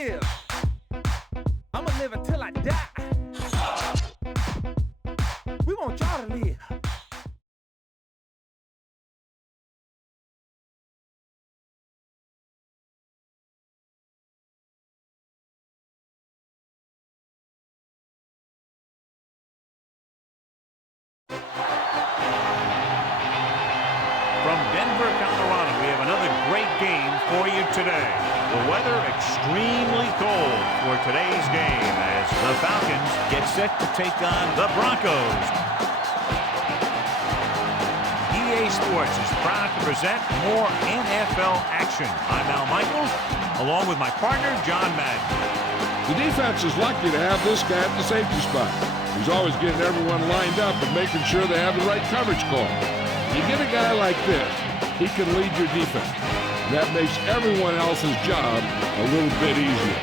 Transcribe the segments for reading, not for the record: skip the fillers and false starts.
live. I'ma live until I die. We want y'all to live. From Denver, Colorado, we have another great game for you today. The weather extremely cold for today's game as the Falcons get set to take on the Broncos. EA Sports is proud to present more NFL action. I'm Al Michaels, along with my partner, John Madden. The defense is lucky to have this guy at the safety spot. He's always getting everyone lined up and making sure they have the right coverage call. You get a guy like this, he can lead your defense. That makes everyone else's job a little bit easier.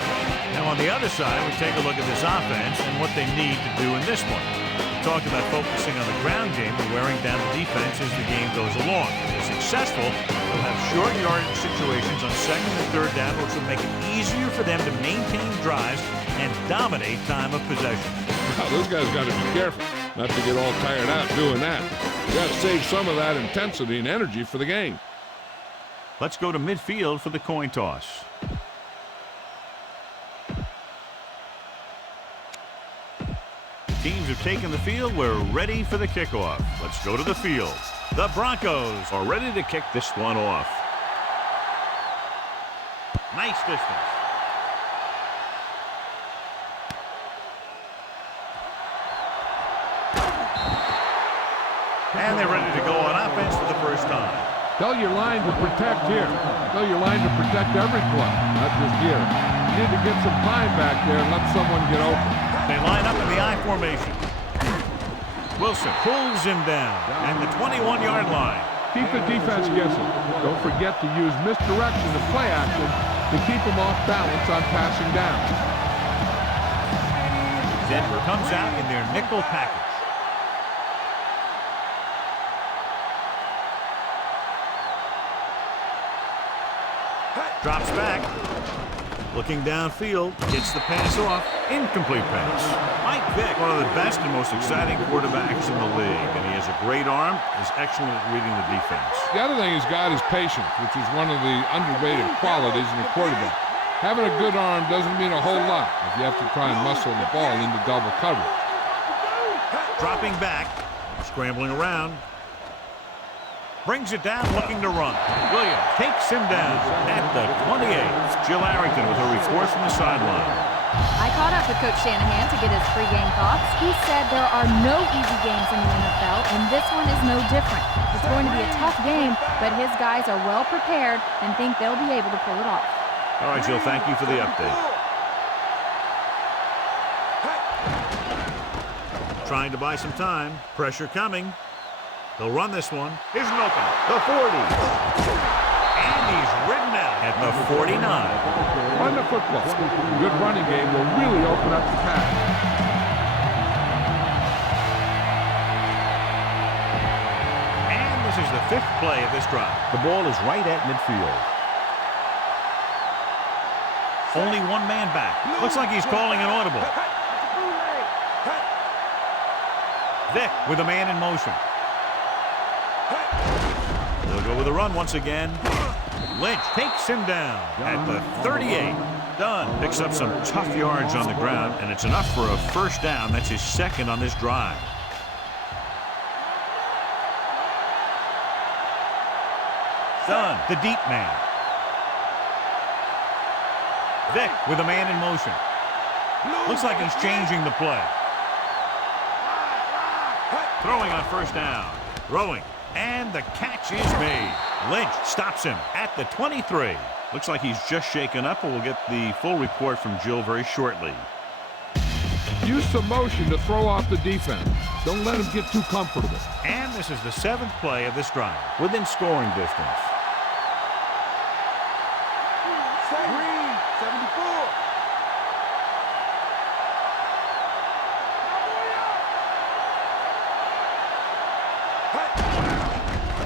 Now on the other side, we take a look at this offense and what they need to do in this one. We talked about focusing on the ground game and wearing down the defense as the game goes along. If they're successful, they'll have short yardage situations on second and third down, which will make it easier for them to maintain drives and dominate time of possession. Wow, those guys got to be careful not to get all tired out doing that. You got to save some of that intensity and energy for the game. Let's go to midfield for the coin toss. Teams have taken the field. We're ready for the kickoff. Let's go to the field. The Broncos are ready to kick this one off. Nice distance. And they're ready to go on offense for the first time. Tell your line to protect here. Tell your line to protect every play, not just here. You need to get some time back there and let someone get open. They line up in the I formation. Wilson pulls him down and the 21-yard line. Keep the defense guessing. Don't forget to use misdirection of play action to keep them off balance on passing down. Denver comes out in their nickel package. Drops back. Looking downfield. Gets the pass off. Incomplete pass. Mike Vick, one of the best and most exciting quarterbacks in the league. And he has a great arm. Is excellent at reading the defense. The other thing he's got is patience, which is one of the underrated qualities in a quarterback. Having a good arm doesn't mean a whole lot if you have to try and muscle the ball into double coverage. Dropping back. Scrambling around. Brings it down, looking to run. Williams takes him down at the 28. Jill Arrington with her report from the sideline. I caught up with Coach Shanahan to get his pregame thoughts. He said there are no easy games in the NFL, and this one is no different. It's going to be a tough game, but his guys are well prepared and think they'll be able to pull it off. All right, Jill, thank you for the update. Trying to buy some time. Pressure coming. They'll run this one. Here's an opener. The 40. And he's ridden out at the 49. Run the football. A good running game will really open up the pass. And this is the 5th play of this drive. The ball is right at midfield. Only one man back. Looks like he's calling an audible. Vick with a man in motion. They'll go with a run once again. Lynch takes him down at the 38. Dunn picks up some tough yards on the ground, and it's enough for a first down. That's his second on this drive. Dunn, the deep man. Vick with a man in motion. Looks like he's changing the play. Throwing on first down. Throwing. And the catch is made. Lynch stops him at the 23. Looks like he's just shaken up, and we'll get the full report from Jill very shortly. Use some motion to throw off the defense. Don't let him get too comfortable. And this is the 7th play of this drive, within scoring distance. Green, 74.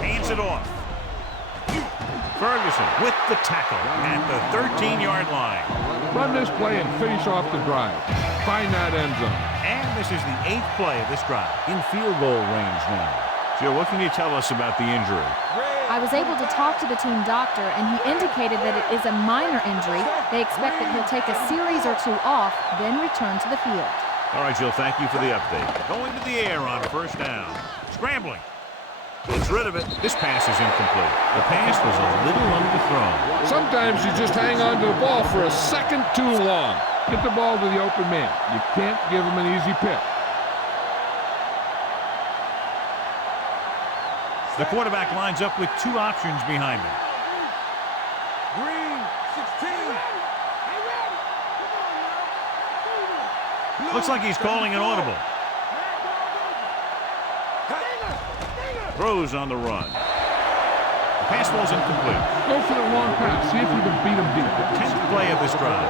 Hands it off. Ferguson with the tackle at the 13-yard line. Run this play and finish off the drive. Find that end zone. And this is the 8th play of this drive. In field goal range now. Joe, what can you tell us about the injury? I was able to talk to the team doctor, and he indicated that it is a minor injury. They expect that he'll take a series or 2 off, then return to the field. All right, Jill, thank you for the update. Going to the air on first down. Scrambling. Gets rid of it. This pass is incomplete. The pass was a little underthrown. Sometimes you just hang on to the ball for a second too long. Get the ball to the open man. You can't give him an easy pick. The quarterback lines up with 2 options behind him. Green, 16. Looks like he's calling an audible. Throws on the run. The pass falls incomplete. Go for the long pass. See if you can beat him deep. 10th play of this drive.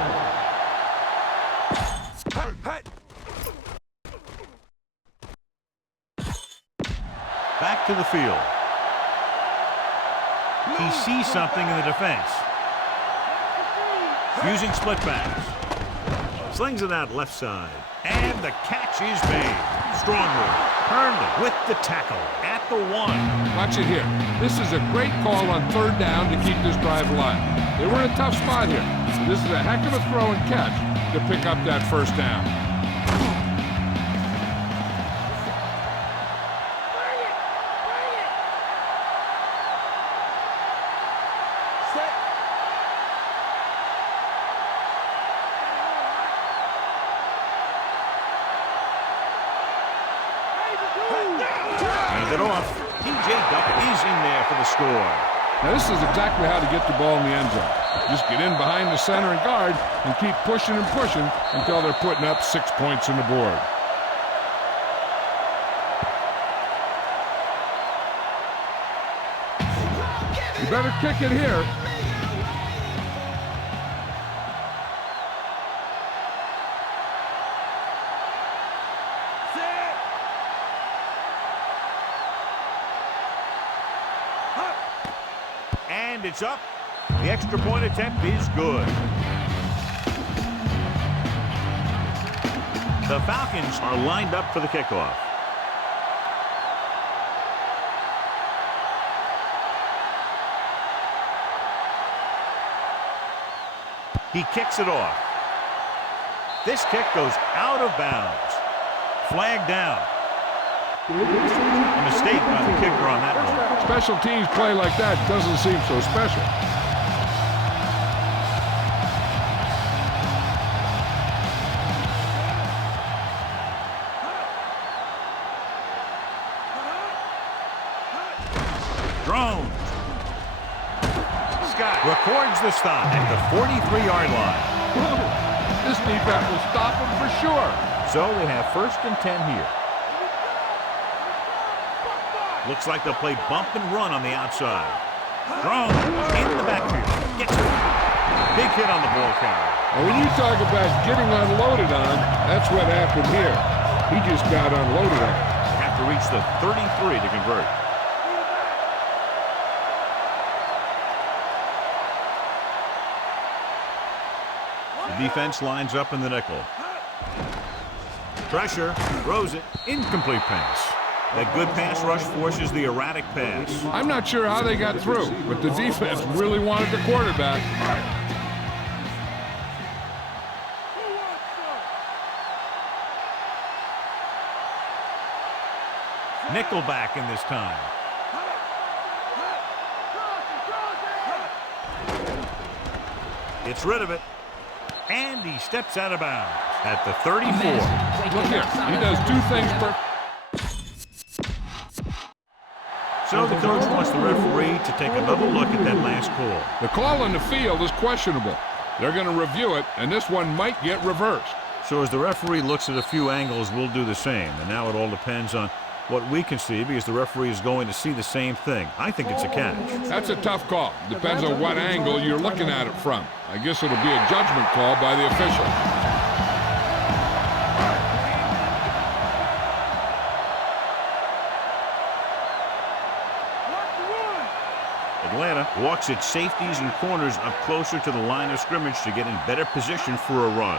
Back to the field. He sees something in the defense. Using split backs. Slings it out left side. And the catch is made. Strong move. Herndon with the tackle at the 1. Watch it here. This is a great call on 3rd down to keep this drive alive. They were in a tough spot here. This is a heck of a throw and catch to pick up that 1st down. Hand it off. TJ Duck is in there for the score. Now this is exactly how to get the ball in the end zone. Just get in behind the center and guard and keep pushing and pushing until they're putting up 6 points on the board. You better kick it here. And it's up. The extra point attempt is good. The Falcons are lined up for the kickoff. He kicks it off. This kick goes out of bounds. Flag down. A mistake by the kicker on that one. Special teams play like that doesn't seem so special. Drone. Scott records the stop at the 43-yard line. This defense will stop them for sure. So they have 1st and 10 here. Looks like they'll play bump and run on the outside. Drone in the backfield. Gets it. Big hit on the ball carrier. And when you talk about getting unloaded on, that's what happened here. He just got unloaded on. Have to reach the 33 to convert. The defense lines up in the nickel. Pressure, throws it, incomplete pass. That good pass rush forces the erratic pass. I'm not sure how they got through, but the defense really wanted the quarterback. Nickelback in this time. Gets rid of it. And he steps out of bounds at the 34. Look here, he does 2 things per... So the coach wants the referee to take another look at that last call. The call on the field is questionable. They're going to review it, and this one might get reversed. So as the referee looks at a few angles, we'll do the same. And now it all depends on what we can see, because the referee is going to see the same thing. I think it's a catch. That's a tough call. Depends on what angle you're looking at it from. I guess it'll be a judgment call by the official. Atlanta Walks its safeties and corners up closer to the line of scrimmage to get in better position for a run.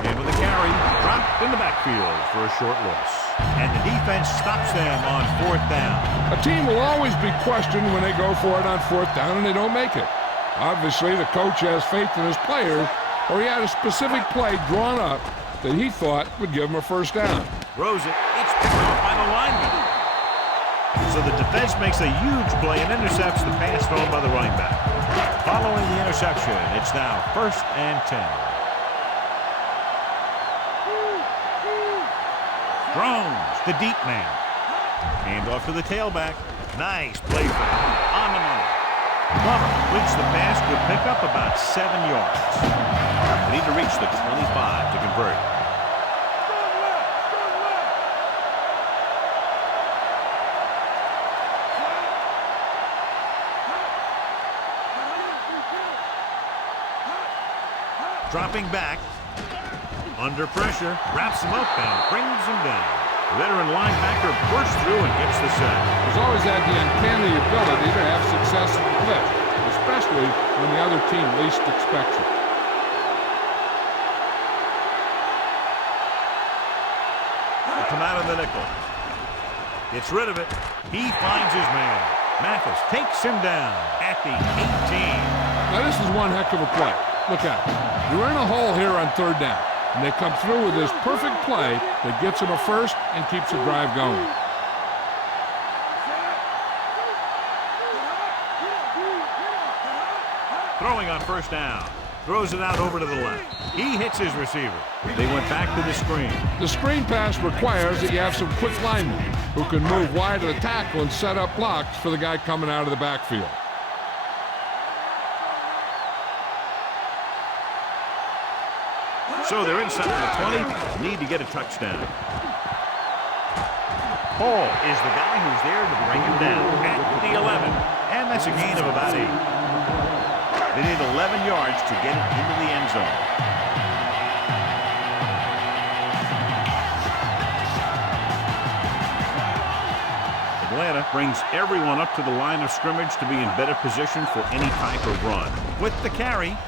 Again with a carry. Dropped in the backfield for a short loss. And the defense stops them on 4th down. A team will always be questioned when they go for it on 4th down and they don't make it. Obviously, the coach has faith in his players, or he had a specific play drawn up that he thought would give him a 1st down. Throws it. It's picked off by the lineman. So the defense makes a huge play and intercepts the pass thrown by the running back. Following the interception, it's now 1st and 10. Drones, the deep man. Hand off to the tailback. Nice play for him. On the money. Plummer completes the pass to pick up about 7 yards. They need to reach the 25 to convert. Dropping back. Under pressure, wraps him up and brings him down. The veteran linebacker bursts through and gets the sack. He's always had the uncanny ability to have success in the blitz, especially when the other team least expects it. Come out of the nickel. Gets rid of it. He finds his man. Mathis takes him down at the 18. Now this is one heck of a play. Look at it. You're in a hole here on 3rd down. And they come through with this perfect play that gets them a 1st and keeps the drive going. Throwing on 1st down. Throws it out over to the left. He hits his receiver. They went back to the screen. The screen pass requires that you have some quick linemen who can move wide of the tackle and set up blocks for the guy coming out of the backfield. So they're inside the 20, need to get a touchdown. Hall is the guy who's there to bring him down at the 11. And that's a gain of about 8. They need 11 yards to get it into the end zone. Atlanta brings everyone up to the line of scrimmage to be in better position for any type of run. With the carry,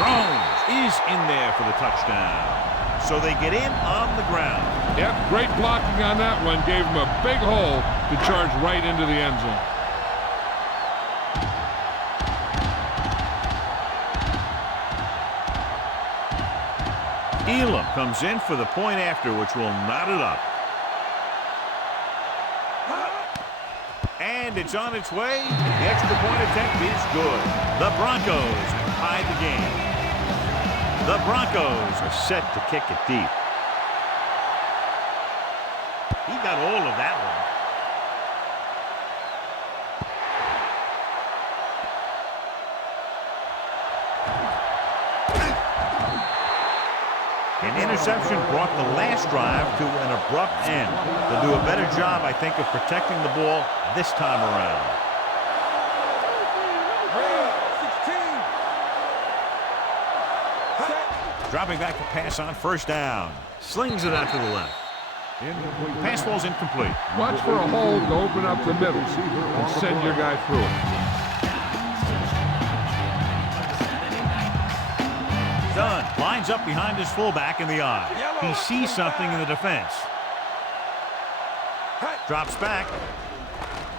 Drones is in there for the touchdown. So they get in on the ground. Yep, great blocking on that one. Gave him a big hole to charge right into the end zone. Elam comes in for the point after, which will knot it up. And it's on its way. The extra point attempt is good. The Broncos tie the game. The Broncos are set to kick it deep. He got all of that one. An interception brought the last drive to an abrupt end. They'll do a better job, I think, of protecting the ball this time around. Dropping back to pass on 1st down. Slings it out to the left. Pass ball's incomplete. Watch for a hole to open up the middle and send your guy through it. Dunn lines up behind his fullback in the eye. He sees something in the defense. Drops back.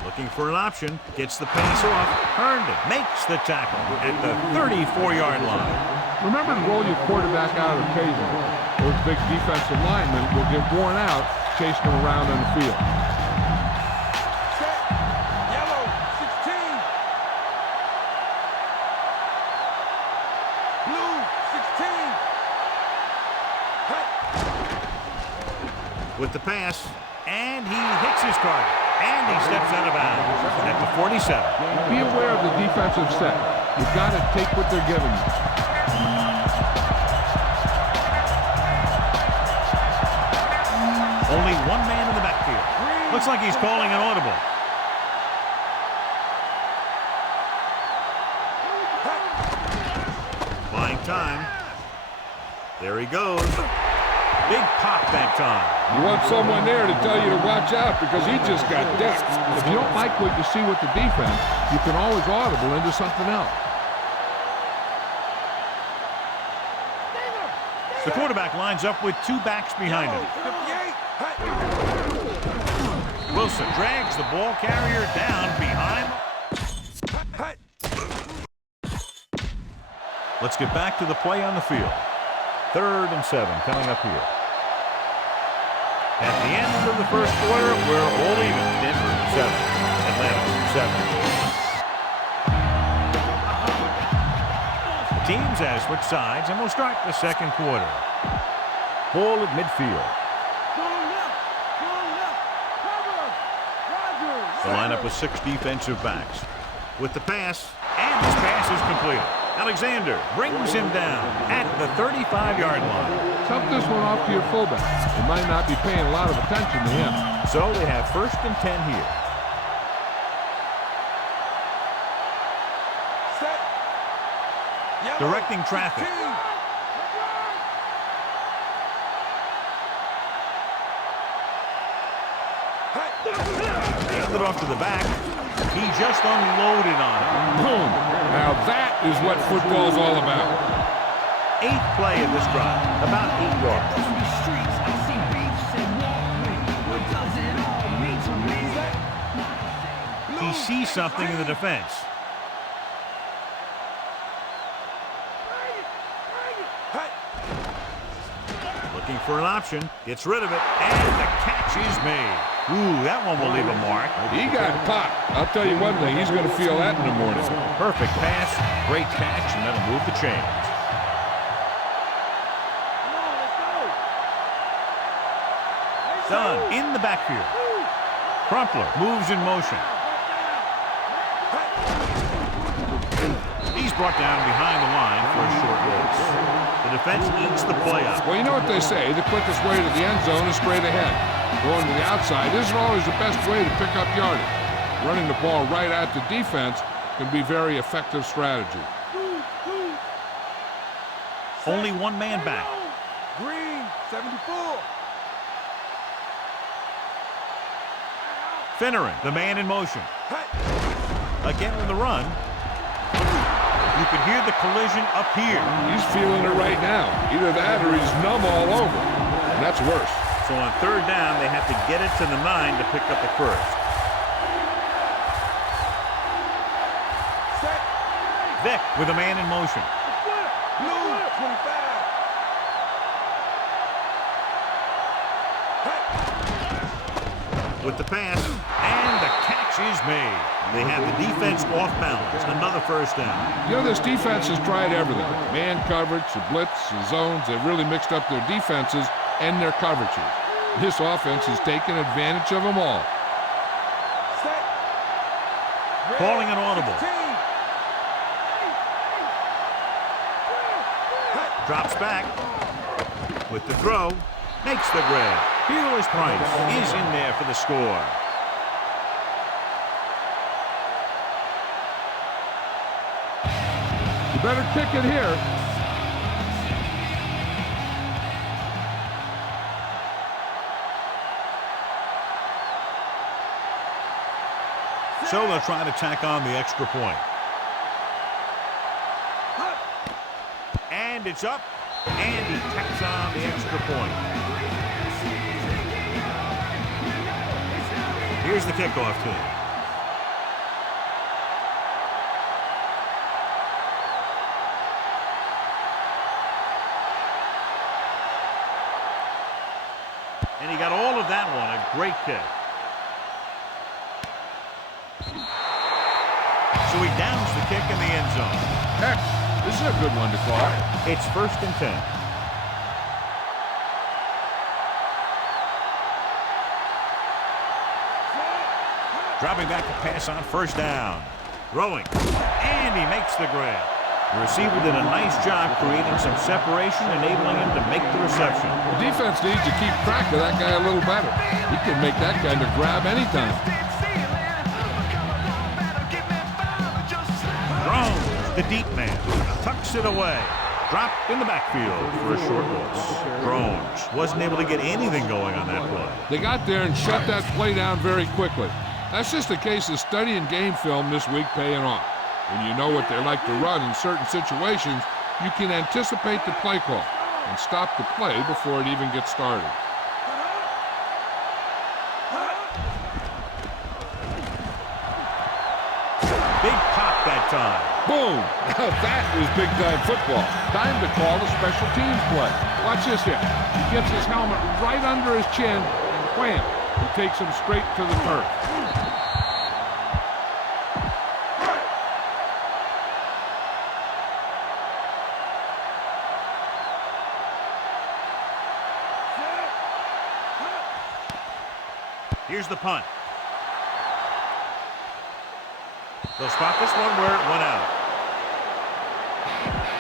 Looking for an option. Gets the pass off. Herndon makes the tackle at the 34-yard line. Remember to roll your quarterback out occasionally. Those big defensive linemen will get worn out chasing them around on the field. Yellow, 16. Blue, 16. With the pass, and he hits his target. And he steps out of bounds at the 47. Be aware of the defensive set. You've got to take what they're giving you. Only one man in the backfield. Looks like he's calling an audible. Buying time. There he goes. Big pop that time. You want someone there to tell you to watch out because he just got decked. If you don't like what you see with the defense, you can always audible into something else. The quarterback lines up with two backs behind him. 58. Wilson drags the ball carrier down behind. Let's get back to the play on the field. 3rd and 7 coming up here. At the end of the first quarter, we're all even. Denver 7, Atlanta 7. The teams have switched sides, and we'll start the second quarter. Ball at midfield. The lineup with 6 defensive backs. With the pass, and this pass is completed. Alexander brings him down at the 35-yard line. Dump this one off to your fullback. You might not be paying a lot of attention to him. So they have 1st and 10 here. Set. Yellow. Directing traffic. 16. Hand it off to the back. He just unloaded on it. Boom. Now that is what football's all about. 8th play of this drive. About 8 yards. He sees something in the defense. Looking for an option. Gets rid of it. And the catch is made. Ooh, that one will leave a mark. He got popped. I'll tell you one thing. He's going to feel that in the morning. Perfect pass. Great catch, and that'll move the chains. Done in the backfield. Crumpler moves in motion. He's brought down behind the line for a short race. The defense eats the play up. Well, you know what they say. The quickest way to the end zone is straight ahead. Going to the outside isn't always the best way to pick up yardage. Running the ball right at the defense can be very effective strategy. Only one man back. Green, 74. Finneran, the man in motion. Again with the run. You can hear the collision up here. He's feeling it right now. Either that or he's numb all over. And that's worse. So on 3rd down, they have to get it to the 9 to pick up the first. Set. Vick with a man in motion. Blue, 25. With the pass, and the catch is made. They have the defense off balance. Another 1st down. You know, this defense has tried everything. Man coverage, the blitz, the zones. They've really mixed up their defenses and their coverages. This offense has taken advantage of them all. Set. Red, Calling an audible. 16. Drops back. With the throw. Makes the grab. Peerless Price is in there for the score. You better kick it here. So they'll try to tack on the extra point. And it's up. And he tacks on the extra point. Here's the kickoff team. And he got all of that one. A great kick. So he downs the kick in the end zone. Heck, this is a good one to call. It's 1st and 10. Dropping back to pass on 1st down. Throwing. And he makes the grab. The receiver did a nice job creating some separation, enabling him to make the reception. The defense needs to keep track of that guy a little better. He can make that kind of grab anytime. Throws. The deep man tucks it away. Dropped in the backfield for a short loss. Drones wasn't able to get anything going on that play. They got there and shut that play down very quickly. That's just a case of studying game film this week paying off. When you know what they like to run in certain situations, you can anticipate the play call and stop the play before it even gets started. Big pop that time. Boom! Now that is big-time football. Time to call the special teams play. Watch this here. He gets his helmet right under his chin, and wham! He takes him straight to the turf. Here's the punt. They'll spot this one where it went out.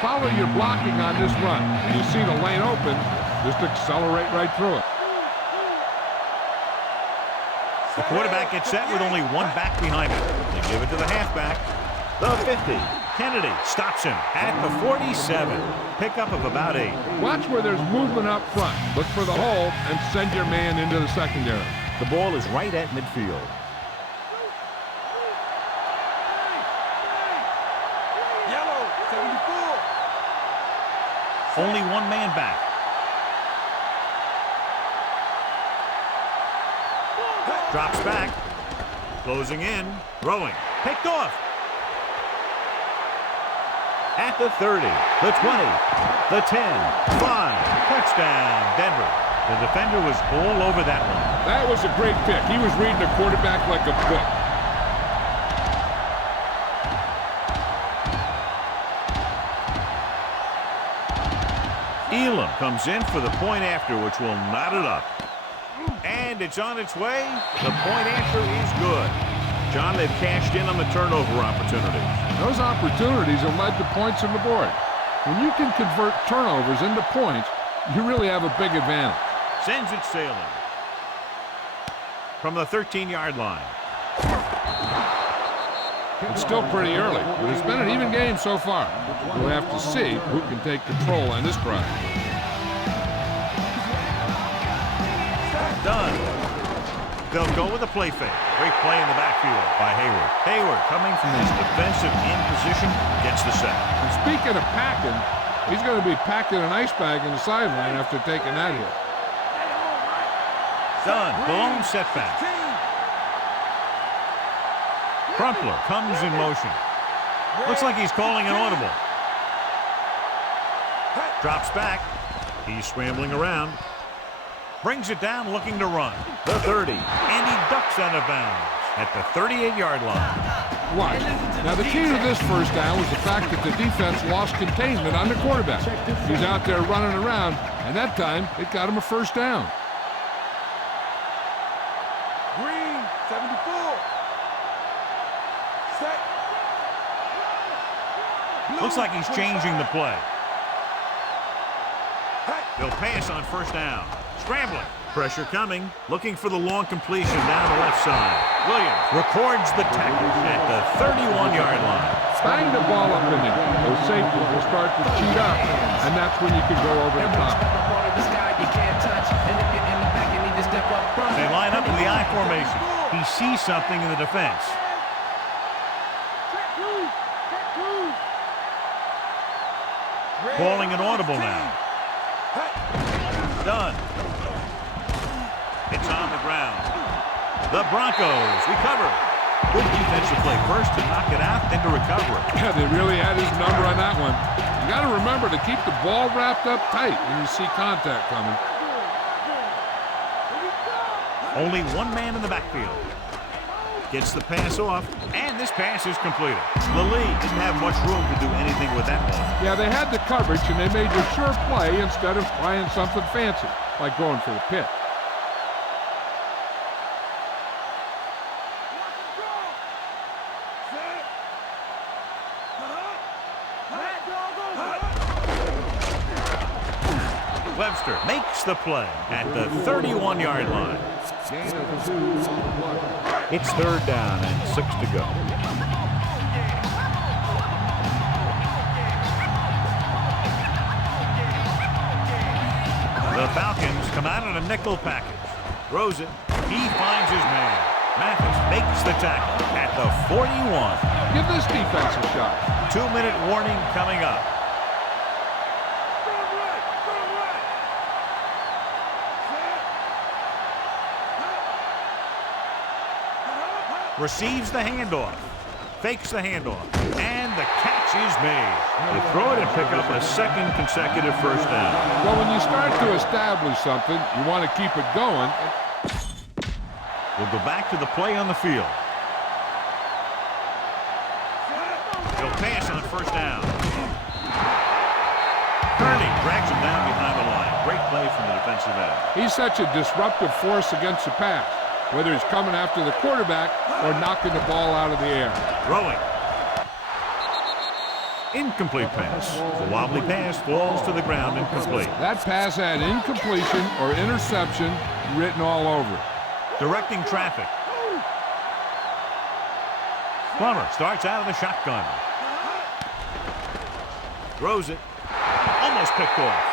Follow your blocking on this run. When you see the lane open, just accelerate right through it. The quarterback gets set with only one back behind him. They give it to the halfback. The 50. Kennedy stops him at the 47. Pickup of about 8. Watch where there's movement up front. Look for the hole and send your man into the secondary. The ball is right at midfield. Yellow, 74. Only one man back. Drops back. Closing in. Throwing. Picked off. At the 30. The 20. The 10. 5. Touchdown, Denver. The defender was all over that one. That was a great pick. He was reading the quarterback like a book. Elam comes in for the point after, which will knot it up. And it's on its way. The point after is good. John, they've cashed in on the turnover opportunities. Those opportunities have led to points on the board. When you can convert turnovers into points, you really have a big advantage. Sends it sailing. From the 13-yard line. It's still pretty early, but it's been an even game so far. We'll have to see who can take control on this drive. Done. They'll go with a play fake. Great play in the backfield by Hayward. Hayward coming from his defensive end position gets the sack. And speaking of packing, he's going to be packing an ice bag in the sideline after taking that hit. Done. Blown setback. Crumpler comes in motion. Looks like he's calling an audible. Drops back. He's scrambling around. Brings it down looking to run. The 30. And he ducks out of bounds at the 38-yard line. Watch. Now the key to this first down was the fact that the defense lost containment on the quarterback. He's out there running around, and that time it got him a first down. Green, 74. Set. Blue, Looks like he's 25. changing the play. Hey. They'll pass on first down. Scrambling. Pressure coming. Looking for the long completion down the left side. Williams records the tackle at the 31-yard line. Bang the ball up in there. Those safeties will start to cheat up, and that's when you can go over the top. They line up in the I formation. He sees something in the defense. Calling an audible now. Done. It's on the ground. The Broncos recover. Good defensive play first to knock it out, then to recover it. Yeah, they really had his number on that one. You got to remember to keep the ball wrapped up tight when you see contact coming. Only one man in the backfield. Gets the pass off, and this pass is completed. The lead didn't have much room to do anything with that ball. Yeah, they had the coverage, and they made the sure play instead of trying something fancy, like going for the pick. Webster makes the play at the 31-yard line. It's third down and 6 to go. come out in a nickel package. Throws it. He finds his man. Mathis makes the tackle at the 41. Give this defense a shot. 2-minute warning coming up. Receives the handoff. Fakes the handoff. And the catch is made. They throw it and pick up a second consecutive first down. Well, when you start to establish something, you want to keep it going. We'll go back to the play on the field. He'll pass on first down. Kearney drags him down behind the line. Great play from the defensive end. He's such a disruptive force against the pass, whether he's coming after the quarterback or knocking the ball out of the air. Throwing. Incomplete pass. The wobbly pass falls to the ground incomplete. That pass had incompletion or interception written all over it. Directing traffic. Plummer starts out of the shotgun. Throws it. Almost picked off.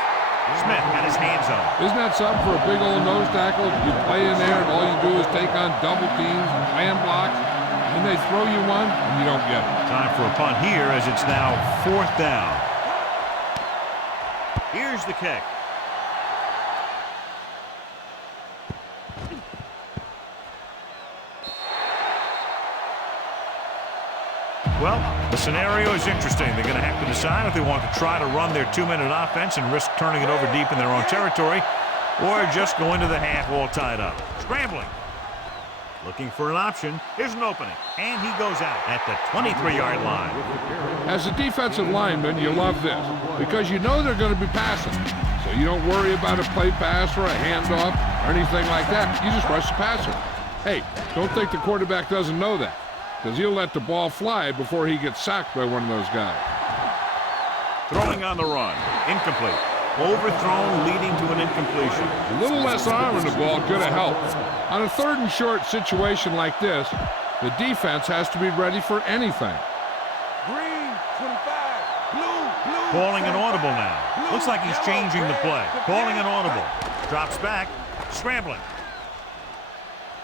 Smith had his hands on it. Isn't that something for a big old nose tackle? You play in there and all you do is take on double teams, man blocks, and they throw you one and you don't get it. Time for a punt here as it's now 4th down. Here's the kick. Well, the scenario is interesting. They're going to have to decide if they want to try to run their 2-minute offense and risk turning it over deep in their own territory, or just go into the half all tied up. Scrambling. Looking for an option. Here's an opening. And he goes out at the 23-yard line. As a defensive lineman, you love this because you know they're going to be passing. So you don't worry about a play pass or a handoff or anything like that. You just rush the passer. Hey, don't think the quarterback doesn't know that, because he'll let the ball fly before he gets sacked by one of those guys. Throwing on the run. Incomplete. Overthrown, leading to an incompletion. A little less arm on the ball could have helped. On a 3rd and short situation like this, the defense has to be ready for anything. Green, 25. Blue. Calling an audible now. Looks like he's changing the play. Calling an audible. Drops back. Scrambling.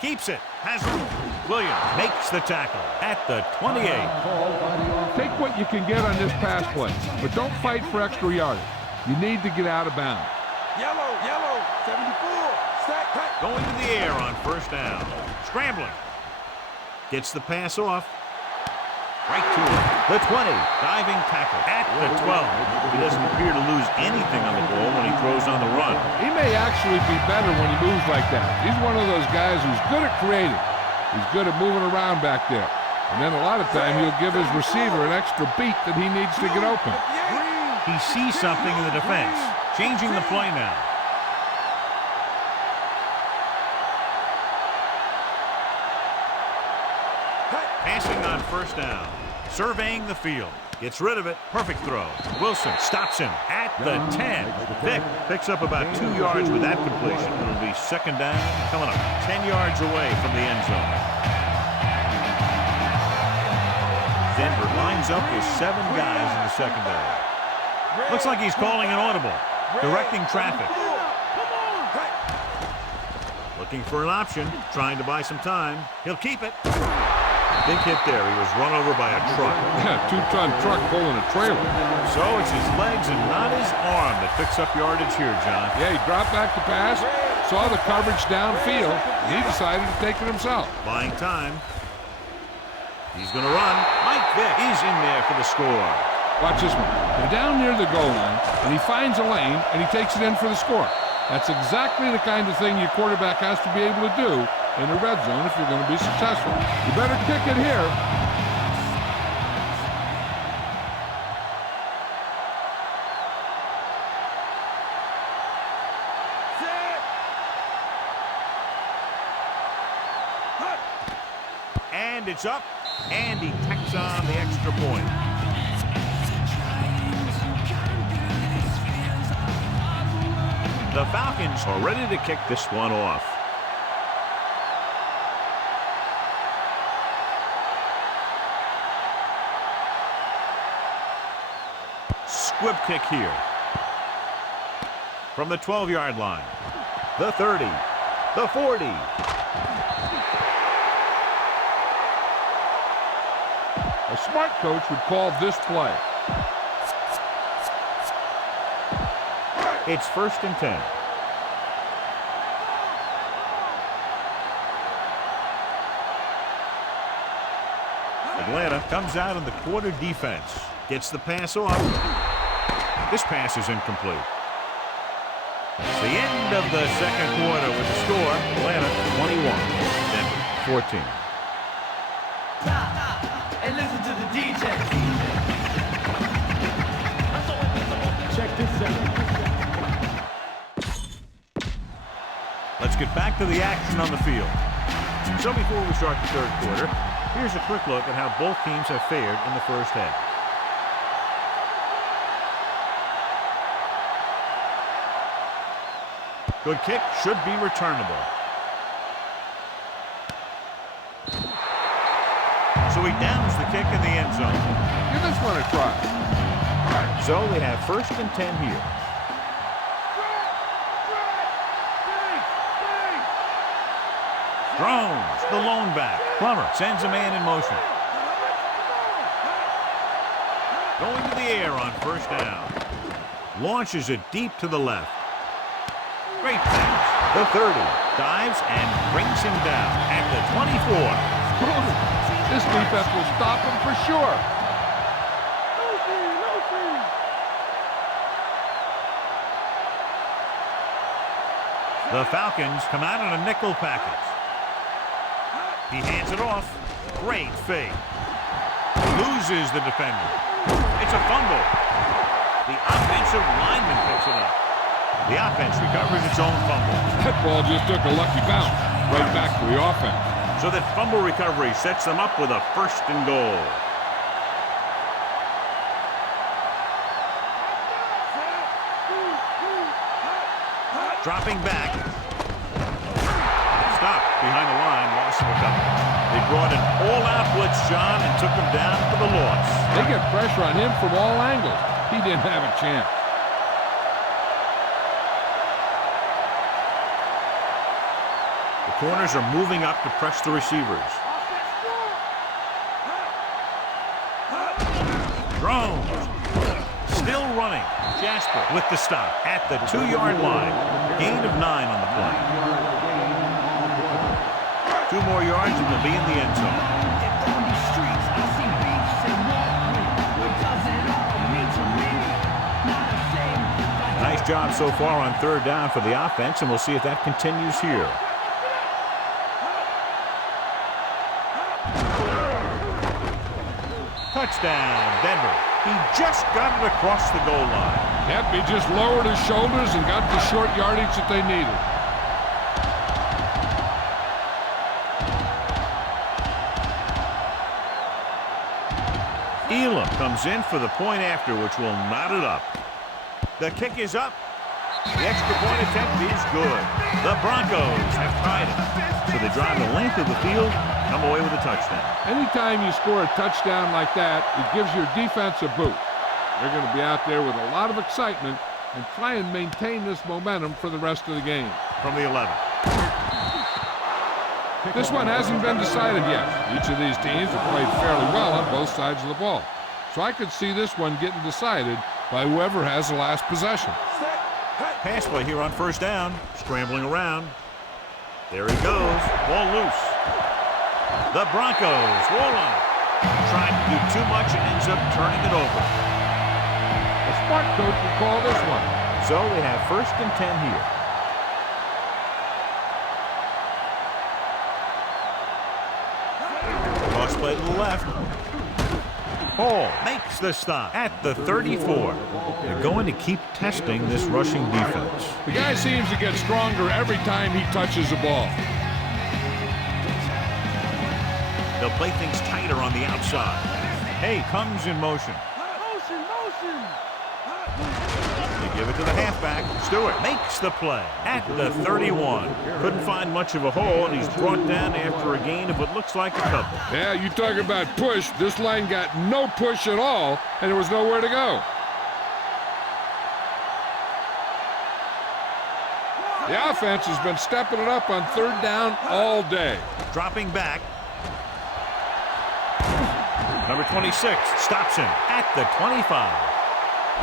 Keeps it. Has room. Williams makes the tackle at the 28. Take what you can get on this pass play, but don't fight for extra yardage. You need to get out of bounds. Yellow, 74. Stack, cut. Going to the air on first down. Scrambling. Gets the pass off. Right to him. The 20. Diving tackle at the 12. He doesn't appear to lose anything on the ball when he throws on the run. He may actually be better when he moves like that. He's one of those guys who's good at creating. He's good at moving around back there. And then a lot of time he'll give his receiver an extra beat that he needs to get open. He sees something in the defense. Changing the play now. Passing on first down. Surveying the field. Gets rid of it. Perfect throw. Wilson stops him at the 10. Vick picks up about 2 yards with that completion. It'll be 2nd down coming up 10 yards away from the end zone. Denver lines up with 7 guys in the secondary. Looks like he's calling an audible. Directing traffic. Looking for an option. Trying to buy some time. He'll keep it. Big hit there. He was run over by a truck. Yeah, 2-ton truck pulling a trailer. So it's his legs and not his arm that picks up yardage here, John. Yeah, he dropped back to pass, saw the coverage downfield, and he decided to take it himself. Buying time. He's going to run. Mike Vick is in there for the score. Watch this one. They're down near the goal line, and he finds a lane, and he takes it in for the score. That's exactly the kind of thing your quarterback has to be able to do in the red zone if you're going to be successful. You better kick it here. And it's up, and he tacks on the extra point. The Falcons are ready to kick this one off. Squib kick here. From the 12-yard line. the 30, the 40. A smart coach would call this play. It's 1st and 10. Atlanta comes out in the quarter defense. Gets the pass off. This pass is incomplete. It's the end of the second quarter with the score. Atlanta 21, Denver 14. And listen to the DJ. Check this out. Let's get back to the action on the field. So before we start the third quarter, here's a quick look at how both teams have fared in the first half. Good kick, should be returnable. So he downs the kick in the end zone. Give this one a try. So they have 1st and 10 here. Drones, the lone back. Plummer sends a man in motion. Going to the air on 1st down. Launches it deep to the left. Great pass. The 30. Dives and brings him down at the 24. This defense will stop him for sure. The Falcons come out in a nickel package. He hands it off. Great fake. Loses the defender. It's a fumble. The offensive lineman picks it up. The offense recovers its own fumble. That ball just took a lucky bounce right back to the offense. So that fumble recovery sets them up with a 1st and goal. Dropping back. Stop behind the line, loss of a couple. They brought an all-out blitz, John, and took him down for the loss. They get pressure on him from all angles. He didn't have a chance. The corners are moving up to press the receivers. Drones. Still running. Jasper with the stop at the 2-yard line. Gain of 9 on the play. 2 more yards and they'll be in the end zone. Nice job so far on 3rd down for the offense, and we'll see if that continues here. Touchdown, Denver. He just got it across the goal line. Yep, he just lowered his shoulders and got the short yardage that they needed. Elam comes in for the point after, which will knot it up. The kick is up. The extra point attempt is good. The Broncos have tied it. So they drive the length of the field, come away with a touchdown. Anytime you score a touchdown like that, it gives your defense a boost. They're going to be out there with a lot of excitement and try and maintain this momentum for the rest of the game. From the 11. This one hasn't been decided yet. Each of these teams have played fairly well on both sides of the ball. So I could see this one getting decided by whoever has the last possession. Pass play here on 1st down. Scrambling around. There he goes. Ball loose. The Broncos roll on it. Trying to do too much and ends up turning it over. A smart coach will call this one. So they have 1st and 10 here. Cross play to the left. Hall makes the stop at the 34. They're going to keep testing this rushing defense. The guy seems to get stronger every time he touches the ball. They'll play things tighter on the outside. Hay comes in motion. They give it to the halfback. Stewart makes the play at the 31. Couldn't find much of a hole, and he's brought down after a gain of what looks like a couple. Yeah, you talk about push. This line got no push at all, and there was nowhere to go. The offense has been stepping it up on third down all day. Dropping back. Number 26 stops him at the 25.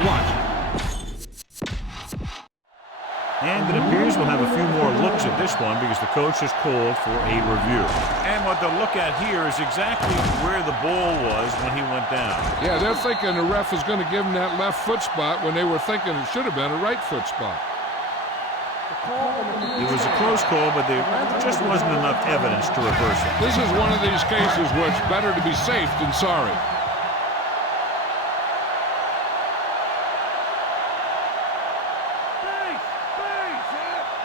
Watch. And it appears we'll have a few more looks at this one because the coach has called for a review. And what they'll look at here is exactly where the ball was when he went down. Yeah, they're thinking the ref is going to give him that left foot spot when they were thinking it should have been a right foot spot. It was a close call, but there just wasn't enough evidence to reverse it. This is one of these cases where it's better to be safe than sorry.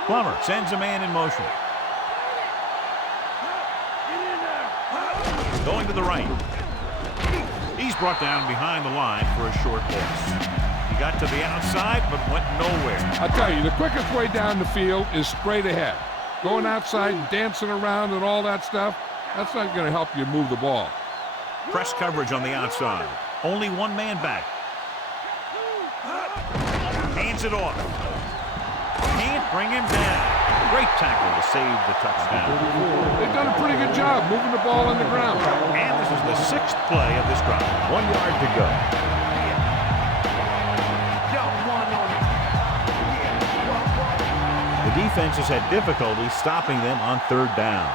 Plummer sends a man in motion. Going to the right. He's brought down behind the line for a short loss. He got to the outside, but went nowhere. I'll tell you, the quickest way down the field is straight ahead. Going outside, dancing around and all that stuff, that's not going to help you move the ball. Press coverage on the outside. Only one man back. Hands it off. Can't bring him down. Great tackle to save the touchdown. They've done a pretty good job moving the ball on the ground. And this is the 6th play of this drive. 1 yard to go. The defense has had difficulty stopping them on third down.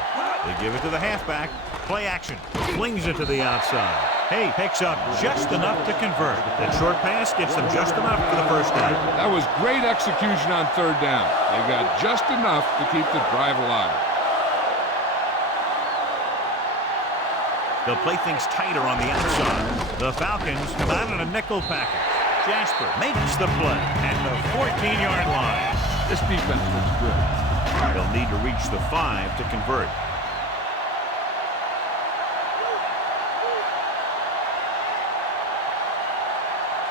They give it to the halfback. Play action. Flings it to the outside. Hay picks up just enough to convert. That short pass gets them just enough for the first down. That was great execution on third down. They got just enough to keep the drive alive. They'll play things tighter on the outside. The Falcons come out in a nickel package. Jasper makes the play at the 14-yard line. This defense looks good. They'll need to reach the 5 to convert.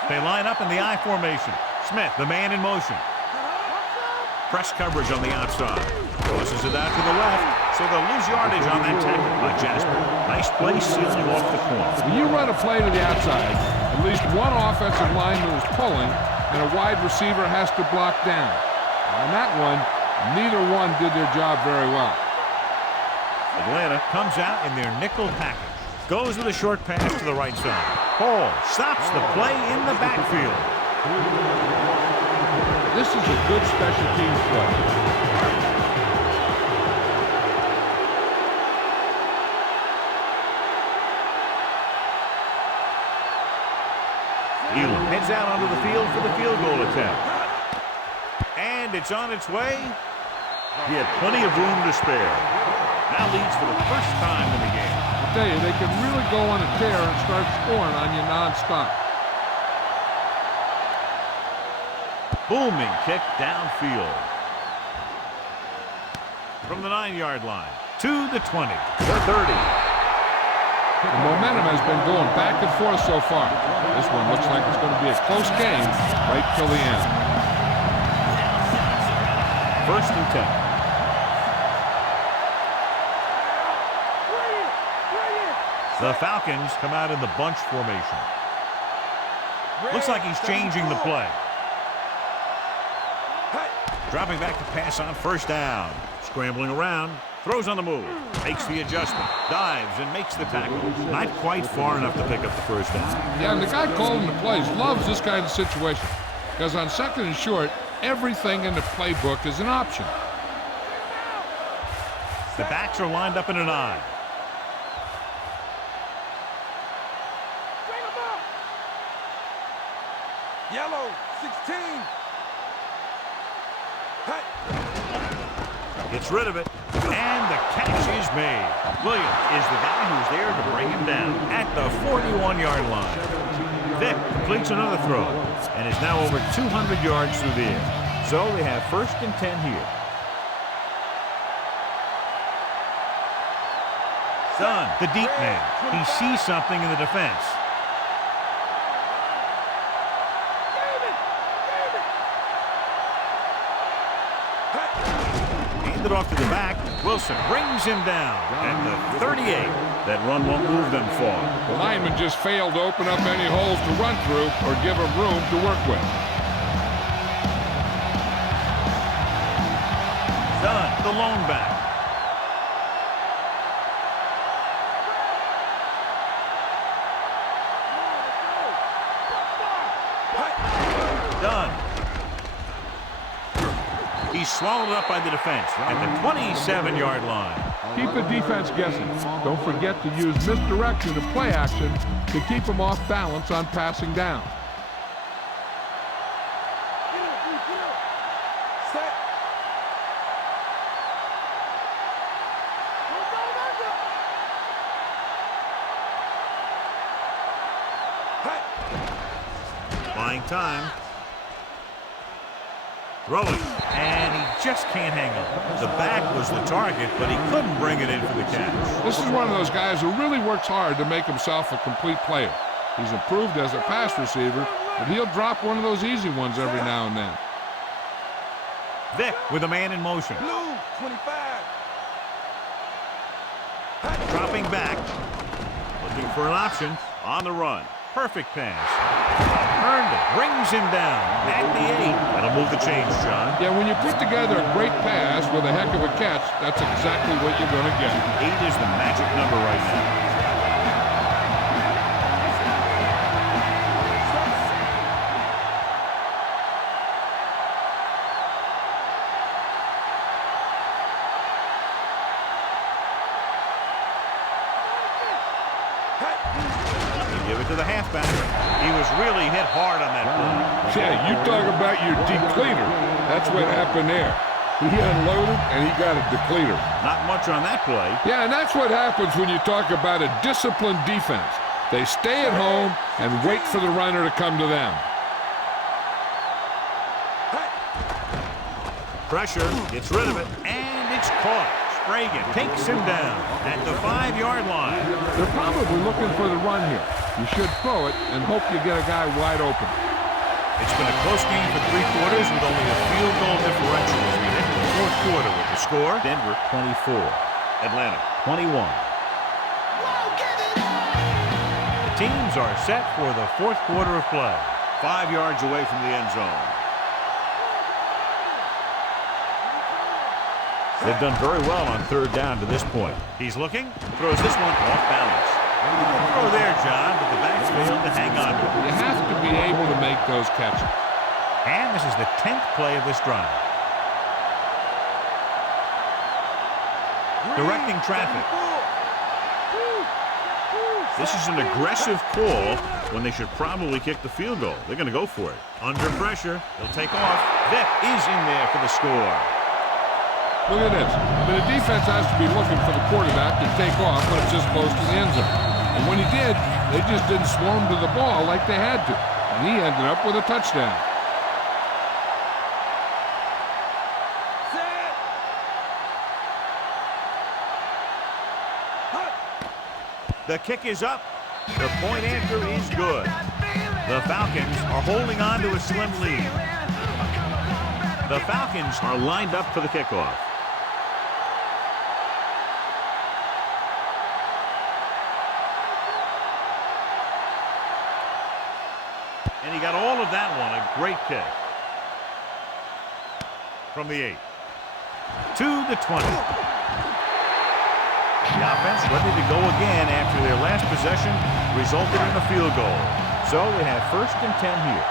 They line up in the I formation. Smith, the man in motion. Press coverage on the outside. Crosses it out to the left, so they'll lose yardage on that tackle by Jasper. Nice play sealing off the corner. When you run a play to the outside, at least one offensive lineman is pulling, and a wide receiver has to block down. On that one, neither one did their job very well. Atlanta comes out in their nickel package. Goes with a short pass to the right side. Hall stops the play in the backfield. This is a good special teams play. Elam heads out onto the field for the field goal attempt. And it's on its way. He had plenty of room to spare. Now leads for the first time in the game. I tell you, they can really go on a tear and start scoring on you nonstop. Booming kick downfield. From the 9-yard line to the 20, the 30. The momentum has been going back and forth so far. This one looks like it's going to be a close game right till the end. 1st and 10. The Falcons come out in the bunch formation. Looks like he's changing the play. Dropping back to pass on 1st down. Scrambling around. Throws on the move. Makes the adjustment. Dives and makes the tackle. Not quite far enough to pick up the 1st down. Yeah, and the guy calling the plays loves this kind of situation. Because on 2nd and short, everything in the playbook is an option. The backs are lined up in an I. Yellow, 16. Gets rid of it, and the catch is made. Williams is the guy who's there to bring him down at the 41-yard line. Vick completes another throw and is now over 200 yards through the air. So they have 1st and 10 here. Dunn, the deep man. He sees something in the defense. Handed off to the back. Wilson brings him down at the 38. That run won't move them far. The lineman just failed to open up any holes to run through or give him room to work with. Done. The lone back. Done. He's swallowed up by the defense at the 27-yard line. Keep the defense guessing. Don't forget to use misdirection and play action to keep them off balance on passing down. Set. Buying time. Throwing. And he just can't hang on. The back was the target, but he couldn't bring it in for the catch. This is one of those guys who really works hard to make himself a complete player. He's improved as a pass receiver, but he'll drop one of those easy ones every now and then. Vic with a man in motion. Blue, 25. Dropping back. Looking for an option. On the run. Perfect pass. Earned it. Brings him down at the 8. That'll move the chains, John. Yeah, when you put together a great pass with a heck of a catch, that's exactly what you're going to get. 8 is the magic number right now. Give it to the halfback. He was really hit hard on that play. Yeah, you talk about your depleter. That's what happened there. He unloaded, and he got a depleter. Not much on that play. Yeah, and that's what happens when you talk about a disciplined defense. They stay at home and wait for the runner to come to them. Pressure, gets rid of it, and it's caught. Reagan takes him down at the 5-yard line. They're probably looking for the run here. You should throw it and hope you get a guy wide open. It's been a close game for 3 quarters with only a field goal differential as we enter the 4th quarter with the score. Denver 24, Atlanta 21. The teams are set for the 4th quarter of play. 5 yards away from the end zone. They've done very well on 3rd down to this point. He's looking, throws this one off balance. Throw there, John, but the backs failed to hang on to it. You have to be able to make those catches. And this is the 10th play of this drive. Directing traffic. This is an aggressive call when they should probably kick the field goal. They're going to go for it. Under pressure, they'll take off. Vic is in there for the score. Look at this. I mean, the defense has to be looking for the quarterback to take off when it's this close to the end zone. And when he did, they just didn't swarm to the ball like they had to. And he ended up with a touchdown. The kick is up. The point after is good. The Falcons are holding on to a slim lead. The Falcons are lined up for the kickoff. And he got all of that one. A great kick. From the 8. To the 20. The offense ready to go again after their last possession resulted in a field goal. So they have 1st and 10 here.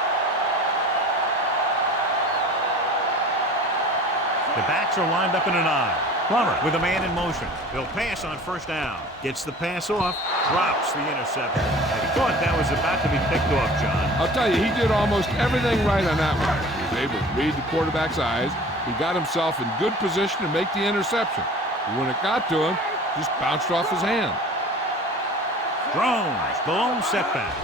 The backs are lined up in an I. Plummer with a man in motion. He'll pass on 1st down. Gets the pass off. Drops the interception. I thought that was about to be picked off, John. I'll tell you, he did almost everything right on that one. He was able to read the quarterback's eyes. He got himself in good position to make the interception. When it got to him, just bounced off his hand. Drones, the lone setback.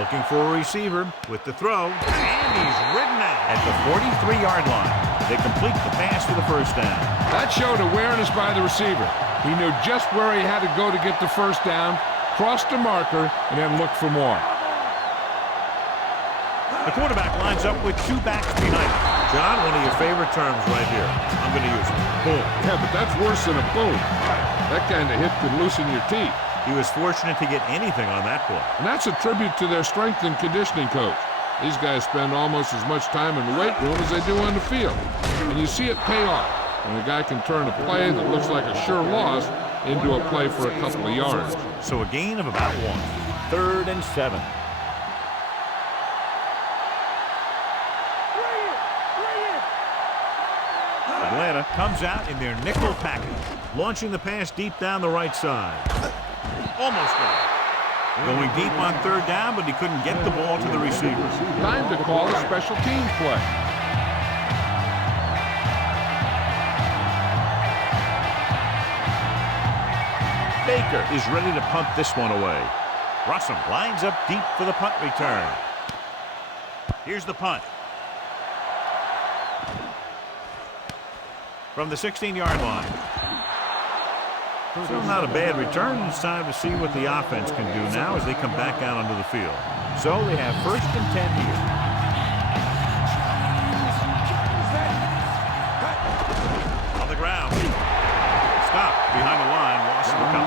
Looking for a receiver with the throw. And he's ridden out at the 43-yard line. They complete the pass for the 1st down. That showed awareness by the receiver. He knew just where he had to go to get the 1st down, crossed the marker, and then looked for more. The quarterback lines up with 2 backs behind him. John, one of your favorite terms right here. I'm going to use it. Boom. Yeah, but that's worse than a boom. That kind of hit could loosen your teeth. He was fortunate to get anything on that play. And that's a tribute to their strength and conditioning coach. These guys spend almost as much time in the weight room as they do on the field. And you see it pay off when a guy can turn a play that looks like a sure loss into a play for a couple of yards. So a gain of about 1. 3rd and 7. Atlanta comes out in their nickel package, launching the pass deep down the right side. Almost got it. Going deep on 3rd down, but he couldn't get the ball to the receiver. Time to call a special teams play. Baker is ready to punt this one away. Russell lines up deep for the punt return. Here's the punt. From the 16-yard line. Still not a bad return. It's time to see what the offense can do now as they come back out onto the field. So they have 1st and 10 here. On the ground. Stop behind the line. Lost the couple.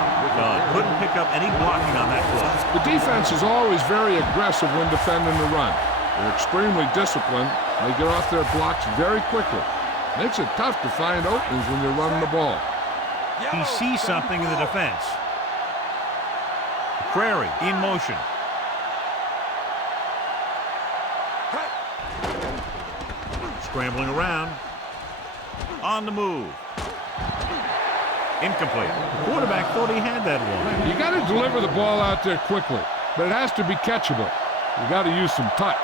Couldn't pick up any blocking on that play. The defense is always very aggressive when defending the run. They're extremely disciplined. They get off their blocks very quickly. Makes it tough to find openings when you're running the ball. He sees something in the defense. Prairie in motion. Scrambling around. On the move. Incomplete. The quarterback thought he had that one. You got to deliver the ball out there quickly, but it has to be catchable. You got to use some touch.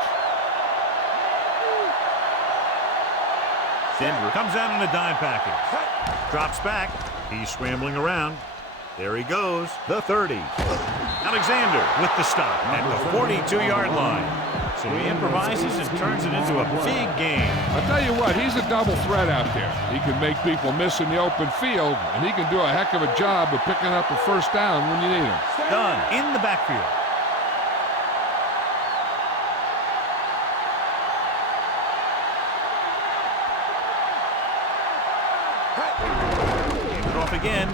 Denver comes out in a dime package. Drops back. He's scrambling around. There he goes. The 30. Alexander with the stop at the 42-yard line. So he improvises and turns it into a big game. I'll tell you what, he's a double threat out there. He can make people miss in the open field, and he can do a heck of a job of picking up a 1st down when you need him. Done in the backfield. Again.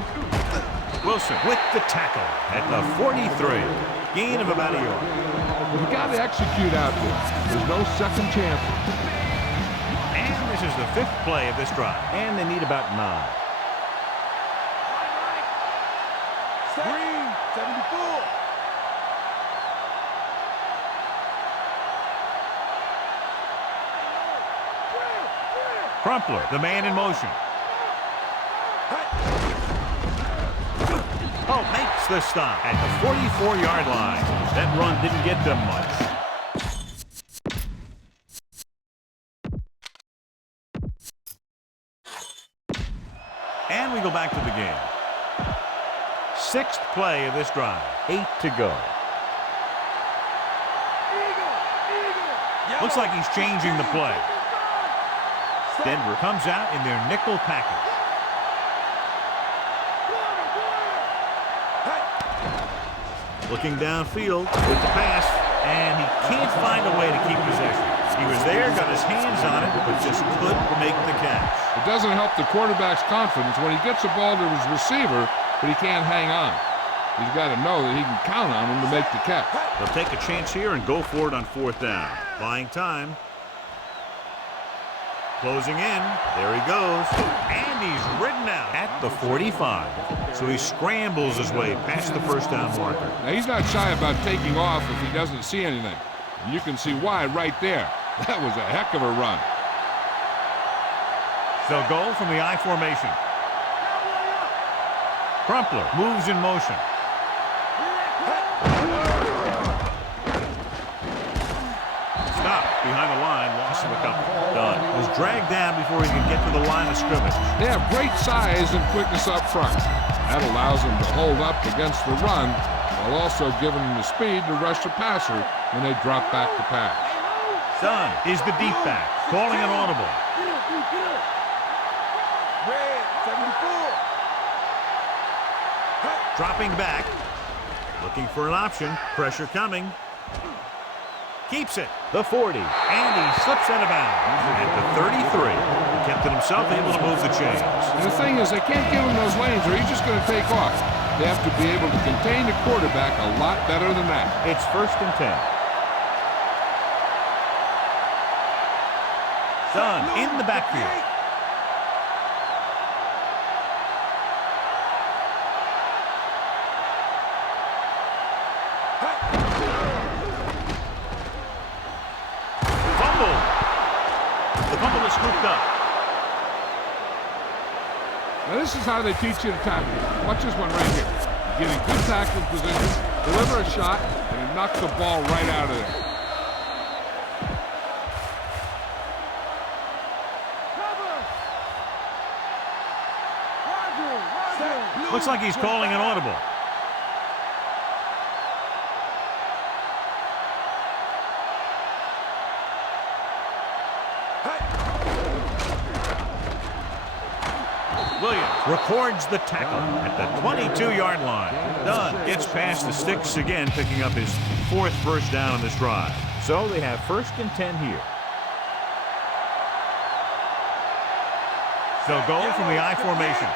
Wilson with the tackle at the 43. Gain of about a yard. You got to execute out there. There's no second chance. And this is the 5th play of this drive. And they need about 9. Green, 74. Crumpler, the man in motion. Oh, makes the stop at the 44-yard line. That run didn't get them much. And we go back to the game. 6th play of this drive. 8 to go. Looks like he's changing the play. Denver comes out in their nickel package. Looking downfield with the pass, and he can't find a way to keep possession. He was there, got his hands on it, but just couldn't make the catch. It doesn't help the quarterback's confidence when he gets the ball to his receiver, but he can't hang on. He's got to know that he can count on him to make the catch. They'll take a chance here and go for it on 4th down. Buying time. Closing in. There he goes. And he's ridden out at the 45. So he scrambles his way past the 1st down marker. Now, he's not shy about taking off if he doesn't see anything. And you can see why right there. That was a heck of a run. They'll go from the I formation. Crumpler moves in motion. Stop behind the line, loss of a couple. Done. Was dragged down before he could get to the line of scrimmage. They have great size and quickness up front. That allows them to hold up against the run while also giving them the speed to rush the passer when they drop back to pass. Dunn is the deep back, calling an audible. Red, 74. Dropping back, looking for an option. Pressure coming. Keeps it, the 40, and he slips out of bounds at the 33. He kept it himself, able to move the chains. And the thing is, they can't give him those lanes or he's just going to take off. They have to be able to contain the quarterback a lot better than that. It's 1st and 10. Done in the backfield. Fumble. The fumble is scooped up. Now this is how they teach you to tackle. Watch this one right here. You get in good tackling position, deliver a shot, and it knocks the ball right out of there. Looks like he's calling an audible. Williams records the tackle at the 22-yard line. Dunn gets past the sticks again, picking up his 4th first down on this drive. So they have 1st and 10 here. They'll go from the I formation.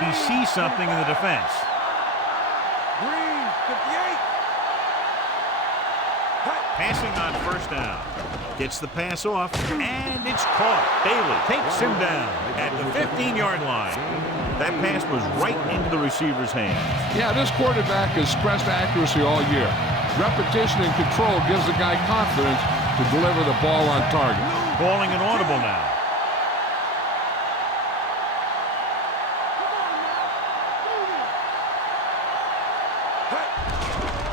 He sees something in the defense. Green, 58. Passing on 1st down. Gets the pass off, and it's caught. Bailey takes him down at the 15-yard line. That pass was right into the receiver's hands. Yeah, this quarterback has stressed accuracy all year. Repetition and control gives the guy confidence to deliver the ball on target. Calling an audible now.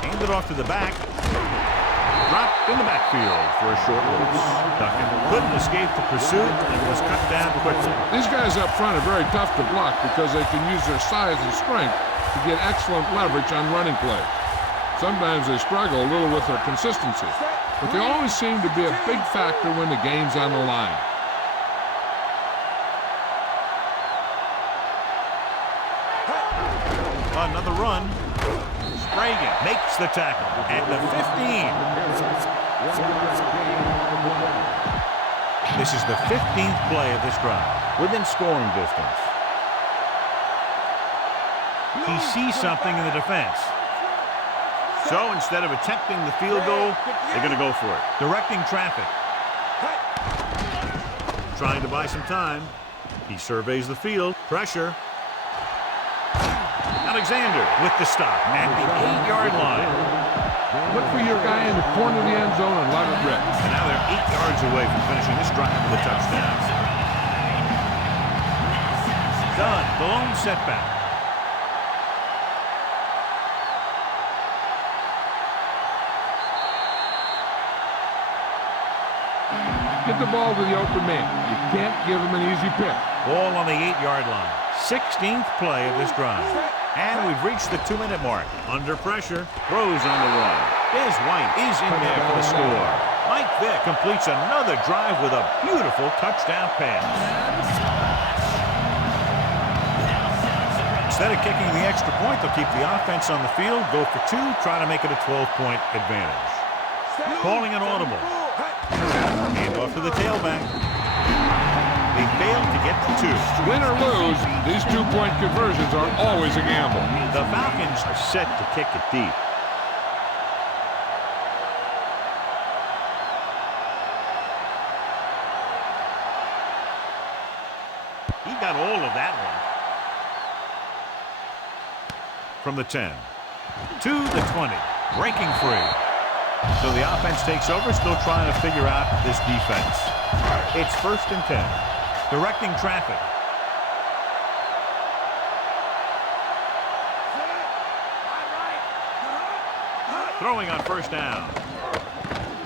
Handed off to the back. Dropped in the backfield for a short release. Ducking couldn't escape the pursuit and was cut down quickly. These guys up front are very tough to block because they can use their size and strength to get excellent leverage on running plays. Sometimes they struggle a little with their consistency, but they always seem to be a big factor when the game's on the line. Another run. Spragan makes the tackle at the 15. This is the 15th play of this drive, within scoring distance. He sees something in the defense. So instead of attempting the field goal, they're going to go for it. Directing traffic. Trying to buy some time. He surveys the field. Pressure. Alexander with the stop at the 8-yard line. Look for your guy in the corner of the end zone and let it rip. And now they're 8 yards away from finishing this drive with a touchdown. Dunn, the lone setback. Get the ball to the open man. You can't give him an easy pick. Ball on the 8-yard line. 16th play of this drive. And we've reached the 2-minute mark. Under pressure, throws on the run. Des White is in there for the score. Mike Vick completes another drive with a beautiful touchdown pass. Instead of kicking the extra point, they'll keep the offense on the field, go for 2, try to make it a 12-point advantage. Calling an audible. Hand off to the tailback. They failed to get the 2. Win or lose, these 2-point conversions are always a gamble. The Falcons are set to kick it deep. He got all of that one. From the 10 to the 20. Breaking free. So the offense takes over, still trying to figure out this defense. It's 1st and 10. Directing traffic. Throwing on 1st down.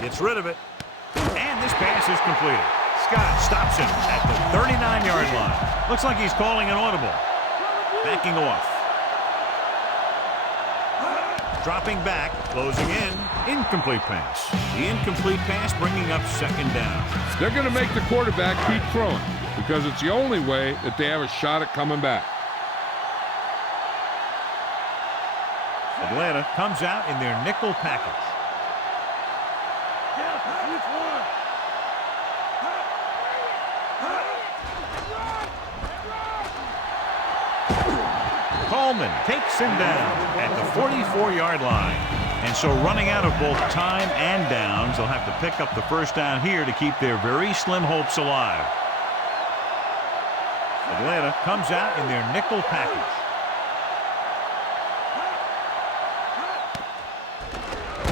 Gets rid of it. And this pass is completed. Scott stops him at the 39-yard line. Looks like he's calling an audible. Backing off. Dropping back, closing in, incomplete pass. The incomplete pass bringing up 2nd down. They're going to make the quarterback keep throwing because it's the only way that they have a shot at coming back. Atlanta comes out in their nickel package. Coleman takes him down at the 44-yard line. And so running out of both time and downs, they'll have to pick up the first down here to keep their very slim hopes alive. Atlanta comes out in their nickel package.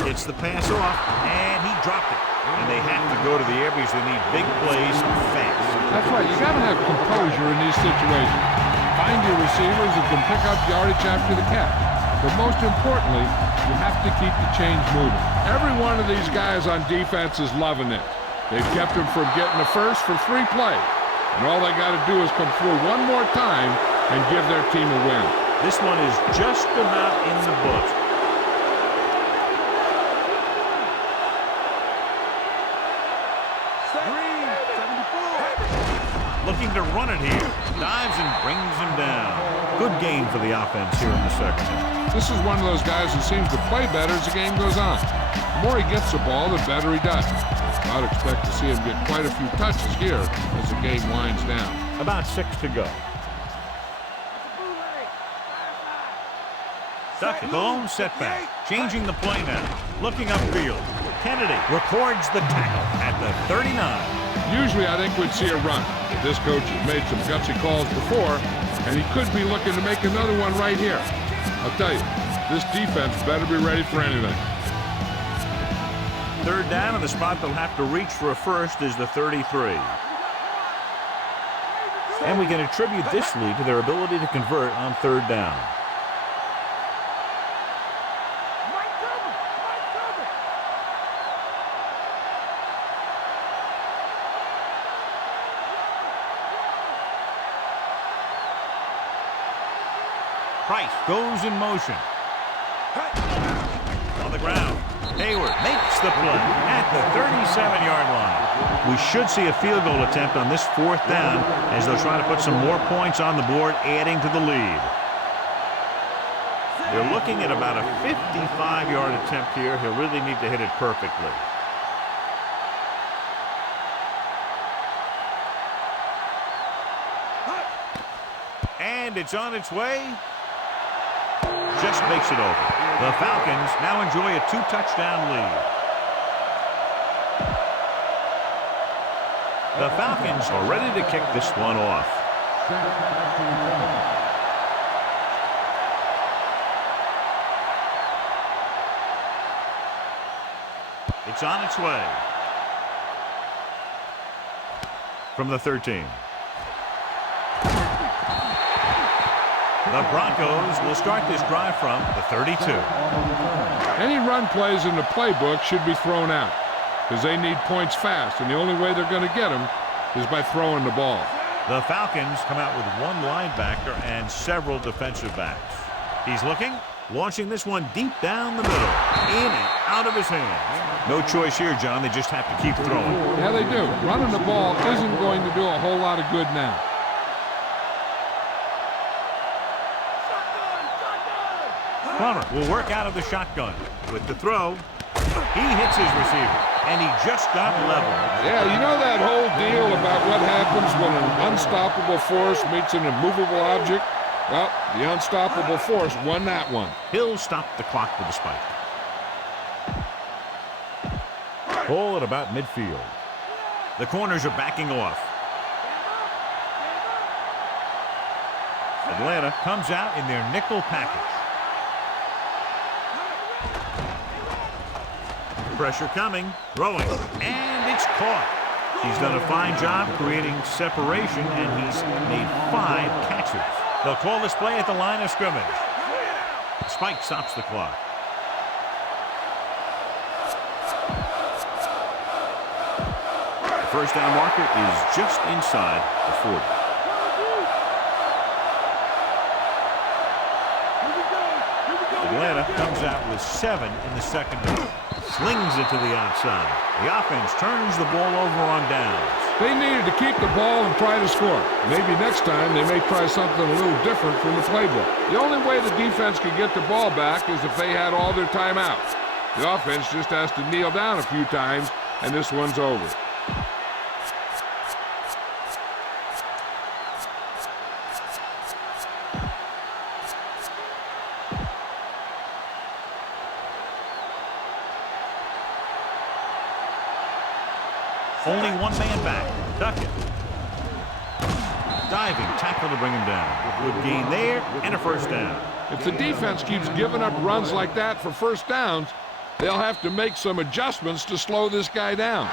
Gets the pass off, and he dropped it. And they have to go to the air because they need big plays fast. That's right. You got to have composure in these situations. Find your receivers who can pick up yardage after the catch. But most importantly, you have to keep the chains moving. Every one of these guys on defense is loving it. They've kept him from getting the first for 3 plays. And all they got to do is come through one more time and give their team a win. This one is just about in the books. Looking to run it here. Dives and brings him down. Good game for the offense here in the second half. This is one of those guys who seems to play better as the game goes on. The more he gets the ball, the better he does. I'd expect to see him get quite a few touches here as the game winds down. About 6 to go. Duck it. Lone setback. Changing the play now. Looking upfield. Kennedy records the tackle at the 39. Usually I think we'd see a run. But this coach has made some gutsy calls before, and he could be looking to make another one right here. I'll tell you, this defense better be ready for anything. Third down, and the spot they'll have to reach for a first is the 33. And we can attribute this lead to their ability to convert on third down. Price goes in motion. On the ground. Hayward makes the play at the 37-yard line. We should see a field goal attempt on this 4th down as they'll try to put some more points on the board, adding to the lead. They're looking at about a 55-yard attempt here. He'll really need to hit it perfectly. And it's on its way. Just makes it over. The Falcons now enjoy a 2-touchdown lead. The Falcons are ready to kick this one off. It's on its way. From the 13. The Broncos will start this drive from the 32. Any run plays in the playbook should be thrown out because they need points fast, and the only way they're going to get them is by throwing the ball. The Falcons come out with 1 linebacker and several defensive backs. He's looking, launching this one deep down the middle, in and out of his hands. No choice here, John. They just have to keep throwing. Yeah, they do. Running the ball isn't going to do a whole lot of good now. Plummer will work out of the shotgun. With the throw, he hits his receiver, and he just got level. Yeah, you know that whole deal about what happens when an unstoppable force meets an immovable object? Well, the unstoppable force won that one. He'll stop the clock with a spike. Ball at about midfield. The corners are backing off. Atlanta comes out in their nickel package. Pressure coming, throwing, and it's caught. He's done a fine job creating separation, and he's made 5 catches. They'll call this play at the line of scrimmage. Spike stops the clock. The first down marker is just inside the 40. Atlanta comes out with 7 in the second half. Slings it to the outside. The offense turns the ball over on downs. They needed to keep the ball and try to score. Maybe next time they may try something a little different from the playbook. The only way the defense could get the ball back is if they had all their timeouts. The offense just has to kneel down a few times, and this one's over. Only one man back. Duck it. Diving tackle to bring him down. Good gain there and a first down. If the defense keeps giving up runs like that for first downs, they'll have to make some adjustments to slow this guy down.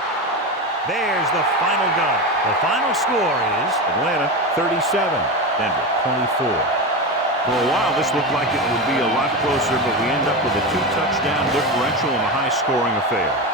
There's the final gun. The final score is Atlanta 37, Denver 24. For a while, this looked like it would be a lot closer, but we end up with a 2-touchdown differential in a high-scoring affair.